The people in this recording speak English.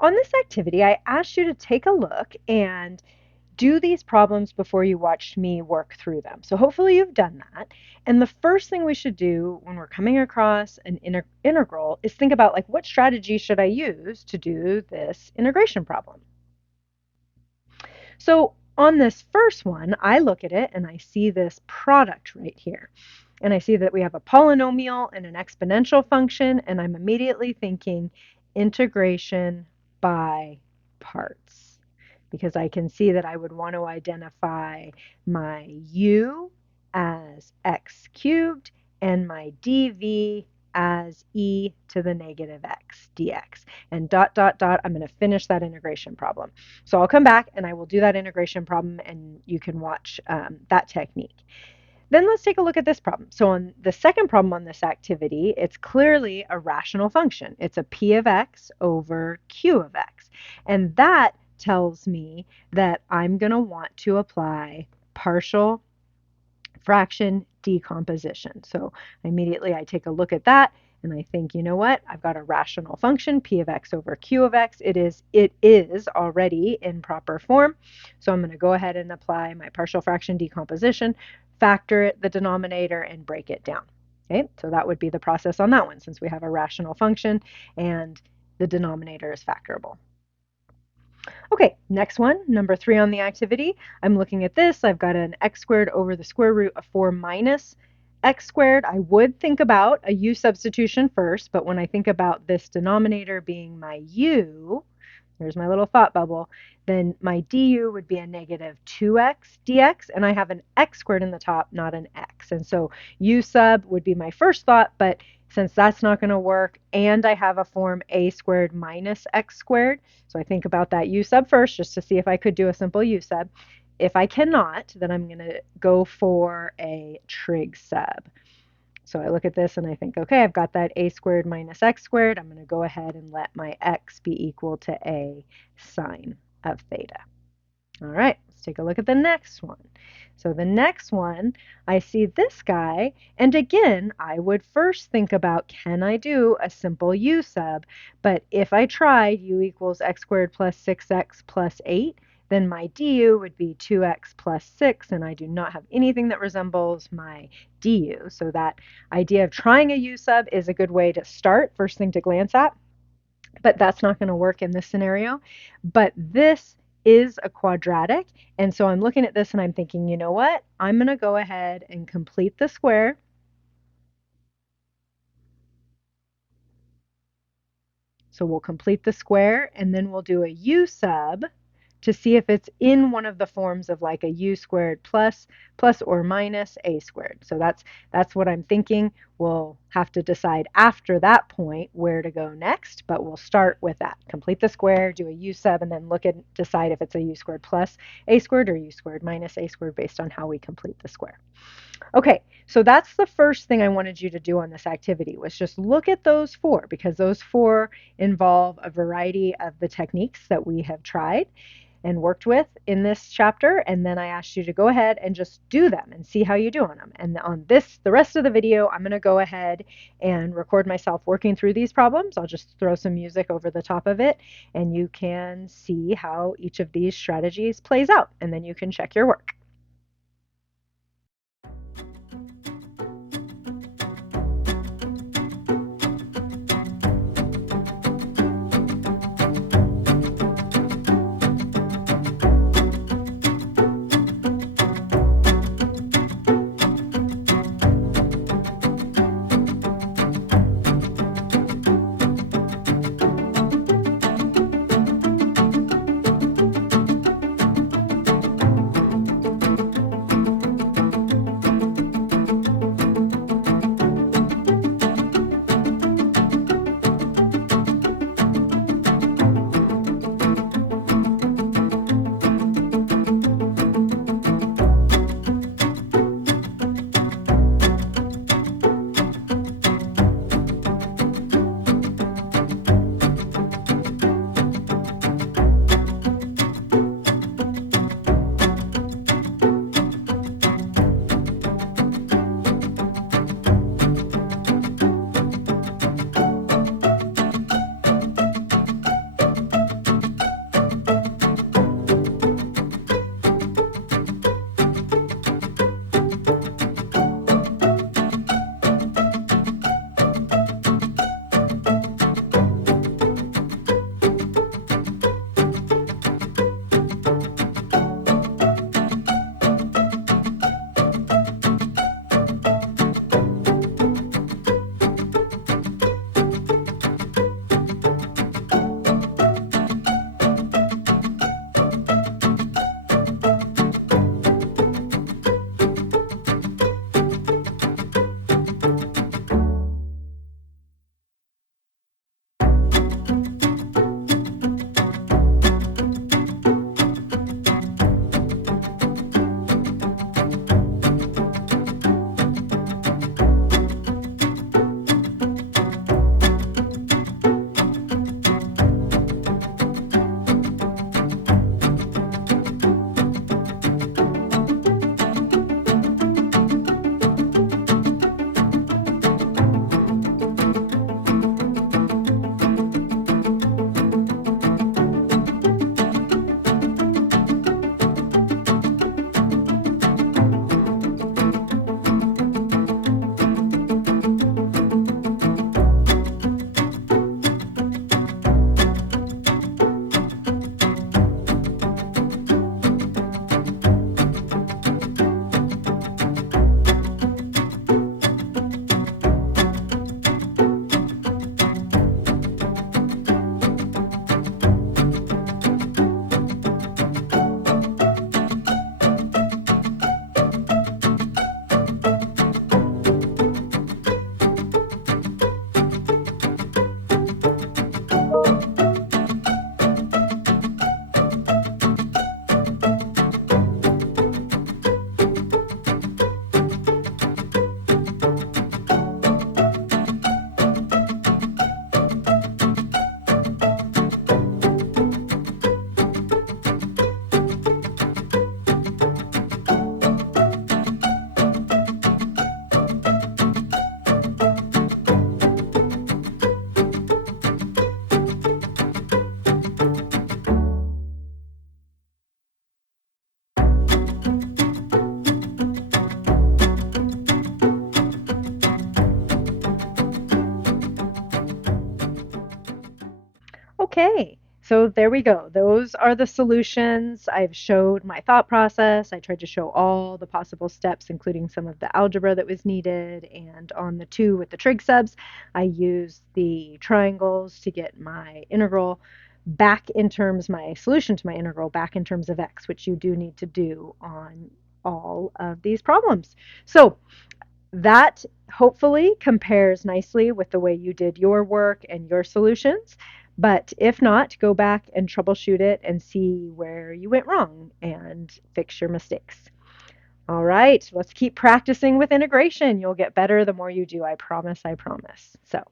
On this activity, I asked you to take a look and do these problems before you watched me work through them. So hopefully you've done that. And the first thing we should do when we're coming across an integral is think about, like, what strategy should I use to do this integration problem? So on this first one, I look at it and I see this product right here. And I see that we have a polynomial and an exponential function, and I'm immediately thinking integration by parts, because I can see that I would want to identify my u as x cubed and my dv as e to the negative x dx. And dot, dot, dot, I'm going to finish that integration problem. So I'll come back and I will do that integration problem, and you can watch that technique. Then let's take a look at this problem. So on the second problem on this activity, it's clearly a rational function. It's a p of x over q of x. And that tells me that I'm going to want to apply partial fraction decomposition. So immediately I take a look at that and I think, you know what? I've got a rational function, p of x over q of x. It is already in proper form. So I'm going to go ahead and apply my partial fraction decomposition, factor the denominator, and break it down. Okay, so that would be the process on that one, since we have a rational function and the denominator is factorable. Okay, next one, number 3 on the activity. I'm looking at this. I've got an x squared over the square root of 4 minus x squared. I would think about a u substitution first, but when I think about this denominator being my u, there's my little thought bubble, then my du would be a negative 2x dx, and I have an x squared in the top, not an x. And so u sub would be my first thought, but since that's not going to work, and I have a form a squared minus x squared, so I think about that u sub first just to see if I could do a simple u sub. If I cannot, then I'm going to go for a trig sub. So I look at this and I think, okay, I've got that a squared minus x squared. I'm going to go ahead and let my x be equal to a sine of theta. All right, let's take a look at the next one. So the next one, I see this guy, and again, I would first think about, can I do a simple u sub? But if I tried u equals x squared plus 6x plus 8, then my du would be 2x plus 6, and I do not have anything that resembles my du. So that idea of trying a u sub is a good way to start, first thing to glance at, but that's not going to work in this scenario. But this is a quadratic, and so I'm looking at this and I'm thinking, you know what? I'm going to go ahead and complete the square. So we'll complete the square, and then we'll do a u sub to see if it's in one of the forms of like a u squared plus or minus a squared. So that's what I'm thinking. We'll have to decide after that point where to go next, but we'll start with that. Complete the square, do a u sub, and then look and decide if it's a u squared plus a squared or u squared minus a squared based on how we complete the square. Okay, so that's the first thing I wanted you to do on this activity, was just look at those 4, because those 4 involve a variety of the techniques that we have tried and worked with in this chapter, and then I asked you to go ahead and just do them and see how you do on them. And on the rest of the video, I'm going to go ahead and record myself working through these problems. I'll just throw some music over the top of it, and you can see how each of these strategies plays out, and then you can check your work. Okay, so there we go. Those are the solutions. I've showed my thought process. I tried to show all the possible steps, including some of the algebra that was needed. And on the two with the trig subs, I used the triangles to get my integral back in terms, my solution to my integral back in terms of x, which you do need to do on all of these problems. So that hopefully compares nicely with the way you did your work and your solutions. But if not, go back and troubleshoot it and see where you went wrong and fix your mistakes. All right, let's keep practicing with integration. You'll get better the more you do, I promise, I promise. So